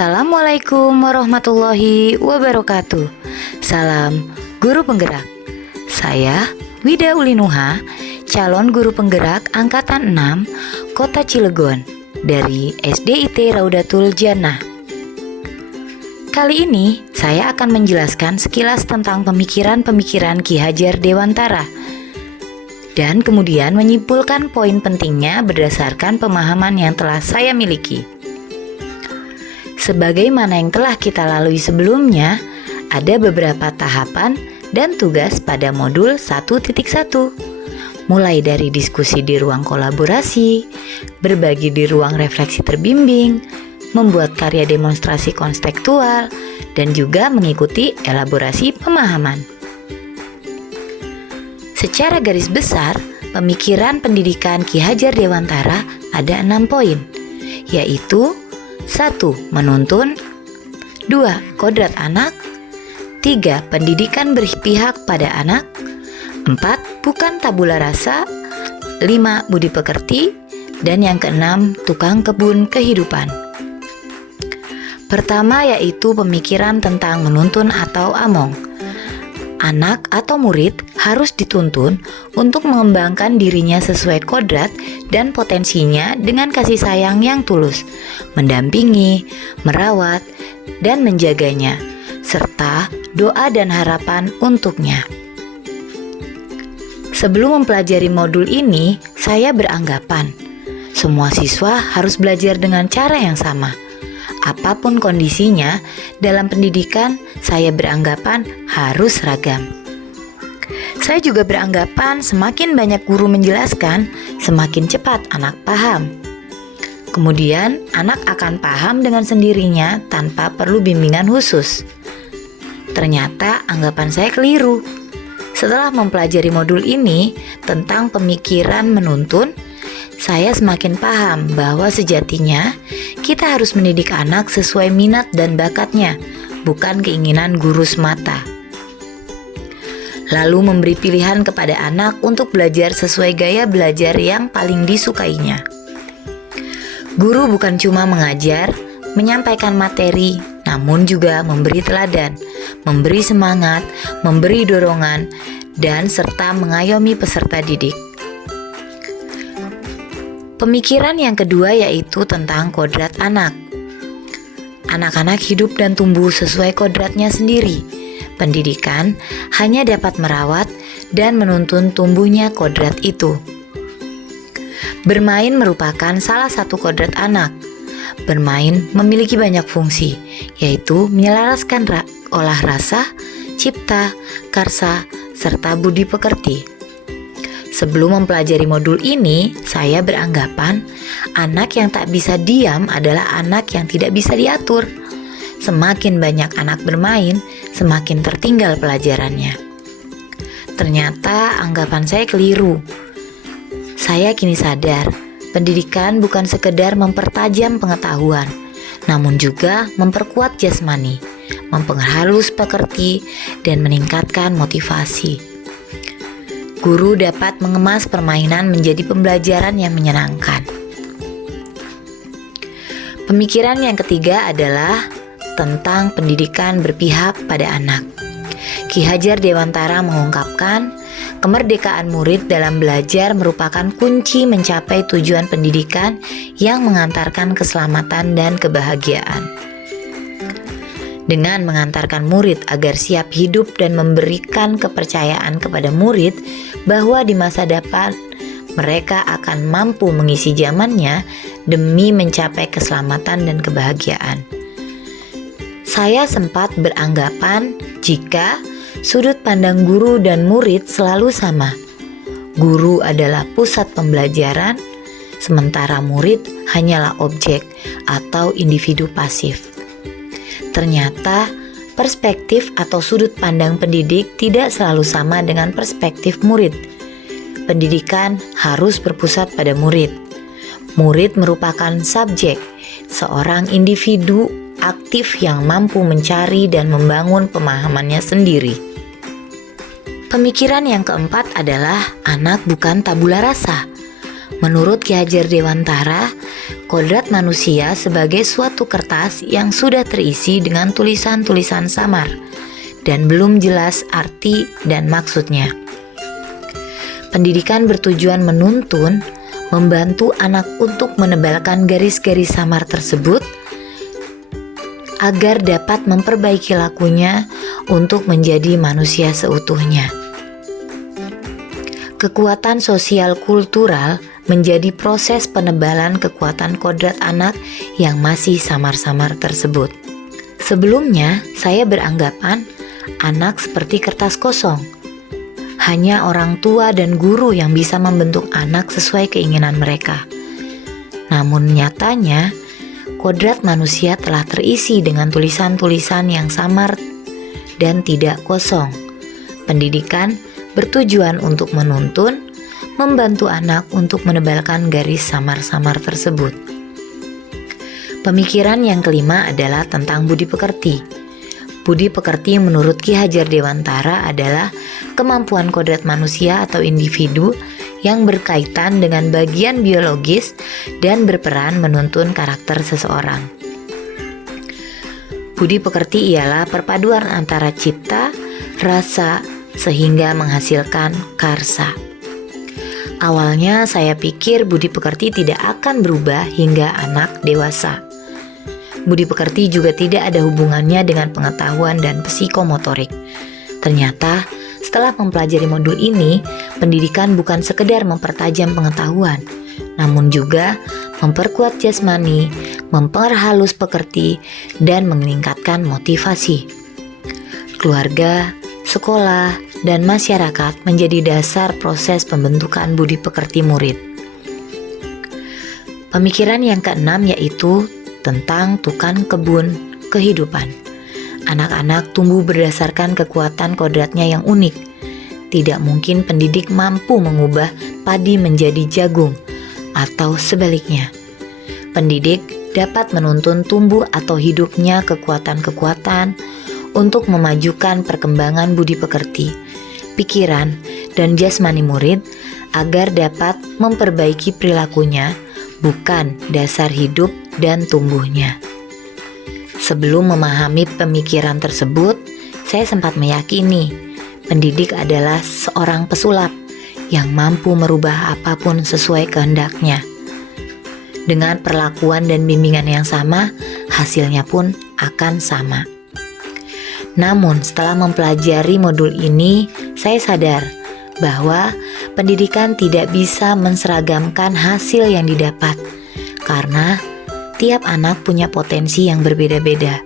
Assalamualaikum warahmatullahi wabarakatuh. Salam guru penggerak. Saya Wida Ulinuha, calon guru penggerak angkatan 6 Kota Cilegon dari SDIT Raudatul Jannah. Kali ini saya akan menjelaskan sekilas tentang pemikiran-pemikiran Ki Hajar Dewantara dan kemudian menyimpulkan poin pentingnya berdasarkan pemahaman yang telah saya miliki. Sebagaimana yang telah kita lalui sebelumnya, ada beberapa tahapan dan tugas pada modul 1.1. Mulai dari diskusi di ruang kolaborasi, berbagi di ruang refleksi terbimbing, membuat karya demonstrasi konstekstual, dan juga mengikuti elaborasi pemahaman. Secara garis besar, pemikiran pendidikan Ki Hajar Dewantara ada 6 poin, yaitu 1. Menuntun 2. Kodrat anak 3. Pendidikan berpihak pada anak 4. Bukan tabula rasa 5. Budi pekerti dan yang keenam, tukang kebun kehidupan. Pertama yaitu pemikiran tentang menuntun atau among. Anak atau murid harus dituntun untuk mengembangkan dirinya sesuai kodrat dan potensinya dengan kasih sayang yang tulus, mendampingi, merawat, dan menjaganya, serta doa dan harapan untuknya. Sebelum mempelajari modul ini, saya beranggapan semua siswa harus belajar dengan cara yang sama. Apapun kondisinya, dalam pendidikan saya beranggapan harus seragam. Saya juga beranggapan semakin banyak guru menjelaskan, semakin cepat anak paham. Kemudian, anak akan paham dengan sendirinya tanpa perlu bimbingan khusus. Ternyata anggapan saya keliru. Setelah mempelajari modul ini tentang pemikiran menuntun, saya semakin paham bahwa sejatinya kita harus mendidik anak sesuai minat dan bakatnya, bukan keinginan guru semata. Lalu memberi pilihan kepada anak untuk belajar sesuai gaya belajar yang paling disukainya. Guru bukan cuma mengajar, menyampaikan materi, namun juga memberi teladan, memberi semangat, memberi dorongan, dan serta mengayomi peserta didik. Pemikiran yang kedua yaitu tentang kodrat anak. Anak-anak hidup dan tumbuh sesuai kodratnya sendiri. Pendidikan hanya dapat merawat dan menuntun tumbuhnya kodrat itu. Bermain merupakan salah satu kodrat anak. Bermain memiliki banyak fungsi, yaitu menyelaraskan olah rasa, cipta, karsa, serta budi pekerti. Sebelum mempelajari modul ini, saya beranggapan anak yang tak bisa diam adalah anak yang tidak bisa diatur. Semakin banyak anak bermain, semakin tertinggal pelajarannya. Ternyata anggapan saya keliru. Saya kini sadar, pendidikan bukan sekedar mempertajam pengetahuan, namun juga memperkuat jasmani, memperhalus pekerti, dan meningkatkan motivasi. Guru dapat mengemas permainan menjadi pembelajaran yang menyenangkan. Pemikiran yang ketiga adalah tentang pendidikan berpihak pada anak. Ki Hajar Dewantara mengungkapkan, kemerdekaan murid dalam belajar merupakan kunci mencapai tujuan pendidikan yang mengantarkan keselamatan dan kebahagiaan. Dengan mengantarkan murid agar siap hidup dan memberikan kepercayaan kepada murid bahwa di masa depan mereka akan mampu mengisi zamannya demi mencapai keselamatan dan kebahagiaan. Saya sempat beranggapan jika sudut pandang guru dan murid selalu sama. Guru adalah pusat pembelajaran, sementara murid hanyalah objek atau individu pasif. Ternyata, perspektif atau sudut pandang pendidik tidak selalu sama dengan perspektif murid. Pendidikan harus berpusat pada murid. Murid merupakan subjek, seorang individu aktif yang mampu mencari dan membangun pemahamannya sendiri. Pemikiran yang keempat adalah anak bukan tabula rasa. Menurut Ki Hajar Dewantara, kodrat manusia sebagai suatu kertas yang sudah terisi dengan tulisan-tulisan samar dan belum jelas arti dan maksudnya. Pendidikan bertujuan menuntun, membantu anak untuk menebalkan garis-garis samar tersebut agar dapat memperbaiki lakunya untuk menjadi manusia seutuhnya. Kekuatan sosial kultural menjadi proses penebalan kekuatan kodrat anak yang masih samar-samar tersebut. Sebelumnya, saya beranggapan anak seperti kertas kosong. Hanya orang tua dan guru yang bisa membentuk anak sesuai keinginan mereka. Namun nyatanya, kodrat manusia telah terisi dengan tulisan-tulisan yang samar dan tidak kosong. Pendidikan bertujuan untuk menuntun, membantu anak untuk menebalkan garis samar-samar tersebut. Pemikiran yang kelima adalah tentang budi pekerti. Budi pekerti menurut Ki Hajar Dewantara adalah kemampuan kodrat manusia atau individu yang berkaitan dengan bagian biologis dan berperan menuntun karakter seseorang. Budi pekerti ialah perpaduan antara cipta, rasa, sehingga menghasilkan karsa. Awalnya saya pikir budi pekerti tidak akan berubah hingga anak dewasa. Budi pekerti juga tidak ada hubungannya dengan pengetahuan dan psikomotorik. Ternyata, setelah mempelajari modul ini, pendidikan bukan sekedar mempertajam pengetahuan, namun juga memperkuat jasmani, memperhalus pekerti, dan meningkatkan motivasi. Keluarga, sekolah, dan masyarakat menjadi dasar proses pembentukan budi pekerti murid. Pemikiran yang keenam yaitu tentang tukang kebun kehidupan. Anak-anak tumbuh berdasarkan kekuatan kodratnya yang unik. Tidak mungkin pendidik mampu mengubah padi menjadi jagung, atau sebaliknya. Pendidik dapat menuntun tumbuh atau hidupnya kekuatan-kekuatan untuk memajukan perkembangan budi pekerti, pikiran, dan jasmani murid agar dapat memperbaiki perilakunya, bukan dasar hidup dan tumbuhnya. Sebelum memahami pemikiran tersebut, saya sempat meyakini pendidik adalah seorang pesulap yang mampu merubah apapun sesuai kehendaknya. Dengan perlakuan dan bimbingan yang sama, hasilnya pun akan sama. Namun setelah mempelajari modul ini, saya sadar bahwa pendidikan tidak bisa menseragamkan hasil yang didapat karena tiap anak punya potensi yang berbeda-beda.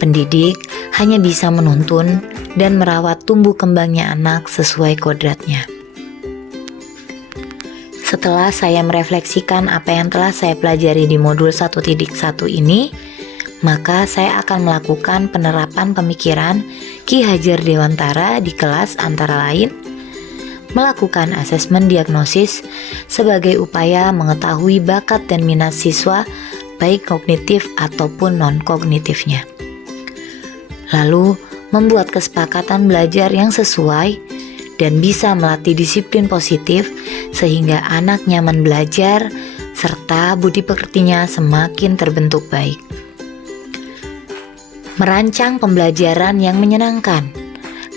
Pendidik hanya bisa menuntun dan merawat tumbuh kembangnya anak sesuai kodratnya. Setelah saya merefleksikan apa yang telah saya pelajari di modul 1.1 ini, maka saya akan melakukan penerapan pemikiran Ki Hajar Dewantara di kelas antara lain melakukan asesmen diagnosis sebagai upaya mengetahui bakat dan minat siswa baik kognitif ataupun non-kognitifnya. Lalu membuat kesepakatan belajar yang sesuai dan bisa melatih disiplin positif sehingga anak nyaman belajar serta budi pekertinya semakin terbentuk baik. Merancang pembelajaran yang menyenangkan,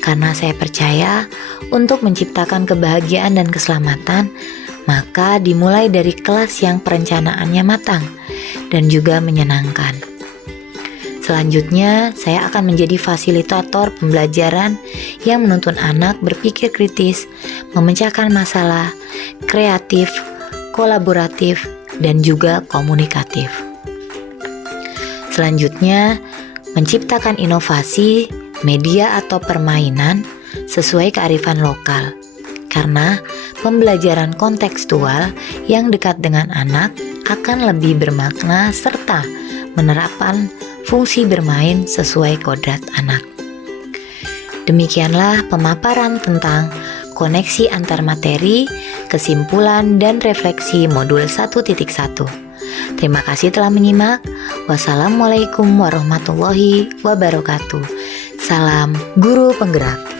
karena saya percaya untuk menciptakan kebahagiaan dan keselamatan, maka dimulai dari kelas yang perencanaannya matang dan juga menyenangkan. Selanjutnya, saya akan menjadi fasilitator pembelajaran yang menuntun anak berpikir kritis, memecahkan masalah, kreatif, kolaboratif, dan juga komunikatif. Selanjutnya, menciptakan inovasi, media atau permainan sesuai kearifan lokal. Karena pembelajaran kontekstual yang dekat dengan anak akan lebih bermakna serta menerapkan fungsi bermain sesuai kodrat anak. Demikianlah pemaparan tentang koneksi antar materi, kesimpulan, dan refleksi modul 1.1. Terima kasih telah menyimak. Wassalamualaikum warahmatullahi wabarakatuh. Salam Guru Penggerak.